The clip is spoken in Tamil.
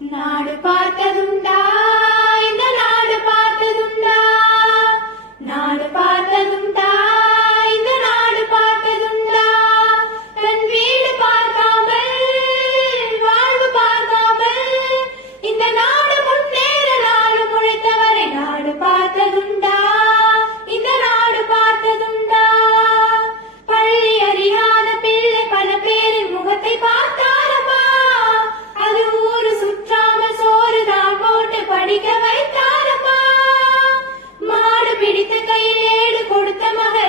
நாடு பார்த்ததுண்டா இந்த நாடு பார்த்ததுண்டா நாடு பார்த்ததுண்டா இந்த நாடு பார்த்ததுண்டா தன் வீடு பார்க்காமல் வாழ்வு பார்க்காமல் இந்த நாடு முன்னேற நாடு முளைத்தவரை நாடு பார்த்ததுண்டா இந்த நாடு பார்த்ததுண்டா பள்ளி அறியாத பிள்ளை பல பேரின் முகத்தை பார்த்தாரம்மா அது ஊரு சுற்றாமல் சோறுதான் போட்டு படிக்க வைத்தாரம்மா மாடு பிடித்த கையில் ஏடு கொடுத்த மகன்